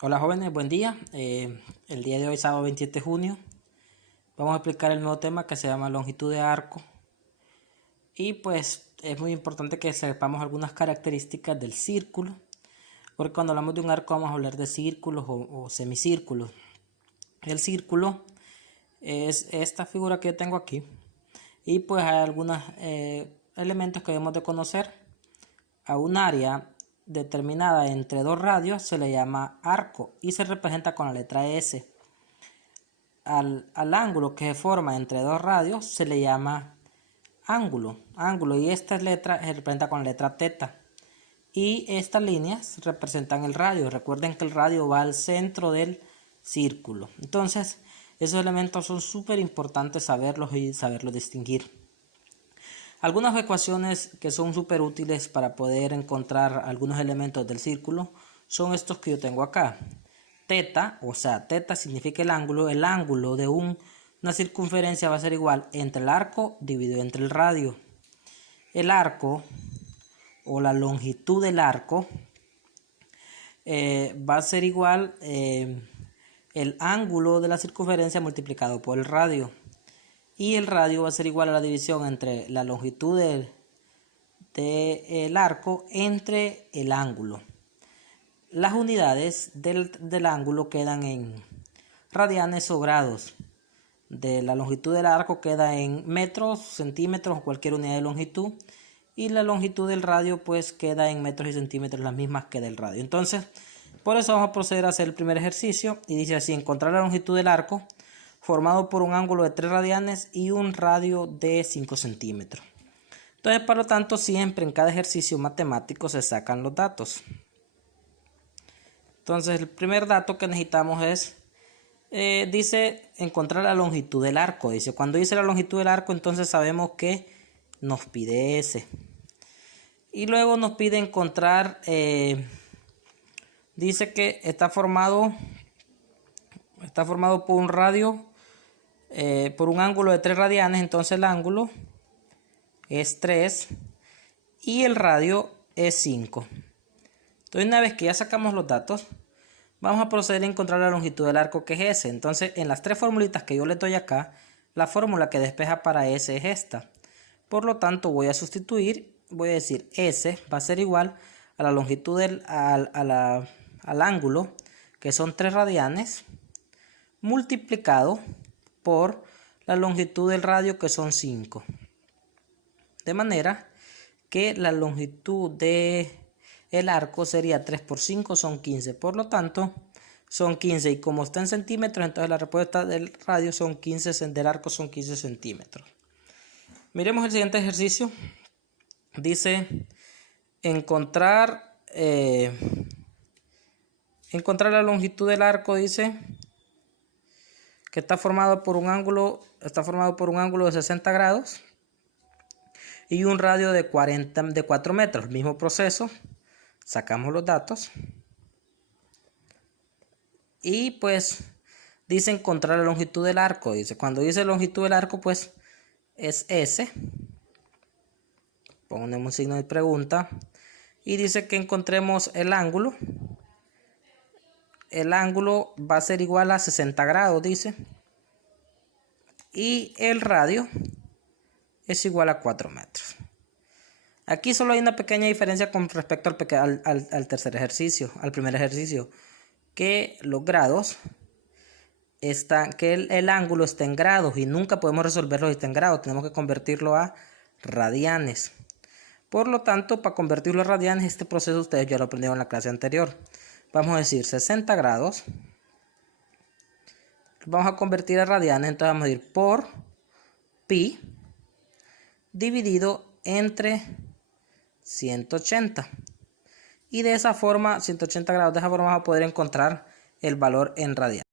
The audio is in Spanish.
Hola jóvenes, buen día. El día de hoy, sábado 27 de junio, vamos a explicar el nuevo tema que se llama longitud de arco. Y pues es muy importante que sepamos algunas características del círculo, porque cuando hablamos de un arco vamos a hablar de círculos o semicírculos. El círculo es esta figura que yo tengo aquí, y pues hay algunos elementos que debemos de conocer. A un área determinada entre dos radios se le llama arco y se representa con la letra S. Al ángulo que se forma entre dos radios se le llama ángulo, y esta letra se representa con la letra teta. Y estas líneas representan el radio. Recuerden que el radio va al centro del círculo. Entonces, esos elementos son súper importantes saberlos y saberlos distinguir. Algunas ecuaciones que son súper útiles para poder encontrar algunos elementos del círculo son estos que yo tengo acá. Teta, o sea, teta significa el ángulo de una circunferencia va a ser igual entre el arco dividido entre el radio. El arco o la longitud del arco va a ser igual el ángulo de la circunferencia multiplicado por el radio. Y el radio va a ser igual a la división entre la longitud del arco entre el ángulo. Las unidades del ángulo quedan en radianes o grados. De la longitud del arco queda en metros, centímetros o cualquier unidad de longitud. Y la longitud del radio pues queda en metros y centímetros, las mismas que del radio. Entonces, por eso vamos a proceder a hacer el primer ejercicio. Y dice así: encontrar la longitud del arco formado por un ángulo de 3 radianes y un radio de 5 centímetros. Entonces, por lo tanto, siempre en cada ejercicio matemático se sacan los datos. Entonces, el primer dato que necesitamos es, dice encontrar la longitud del arco. Dice, cuando dice la longitud del arco, entonces sabemos que nos pide S. Y luego nos pide encontrar, dice que está formado por un radio, por un ángulo de 3 radianes. Entonces el ángulo es 3 y el radio es 5. Entonces, una vez que ya sacamos los datos, vamos a proceder a encontrar la longitud del arco, que es S. Entonces, en las tres formulitas que yo le doy acá, la fórmula que despeja para S es esta. Por lo tanto, voy a sustituir, voy a decir S va a ser igual a la longitud al ángulo, que son 3 radianes, multiplicado por la longitud del radio, que son 5. De manera que la longitud del arco sería 3 por 5, son 15. Por lo tanto, son 15. Y como está en centímetros, entonces la respuesta del radio son 15, del arco son 15 centímetros. Miremos el siguiente ejercicio. Dice encontrar la longitud del arco. Dice que está formado por un ángulo de 60 grados y un radio de 4 metros. Mismo proceso, sacamos los datos y pues dice encontrar la longitud del arco. Dice, cuando dice longitud del arco, pues es S. Ponemos un signo de pregunta y dice que encontremos el ángulo. El ángulo va a ser igual a 60 grados, dice. Y el radio es igual a 4 metros. Aquí solo hay una pequeña diferencia con respecto al tercer ejercicio, al primer ejercicio, que los grados que el ángulo está en grados y nunca podemos resolverlo si está en grados, tenemos que convertirlo a radianes. Por lo tanto, para convertirlo a radianes, este proceso ustedes ya lo aprendieron en la clase anterior. Vamos a decir 60 grados. Vamos a convertir a radianes, entonces vamos a ir por pi dividido entre 180. Y de esa forma, 180 grados, de esa forma vamos a poder encontrar el valor en radianes.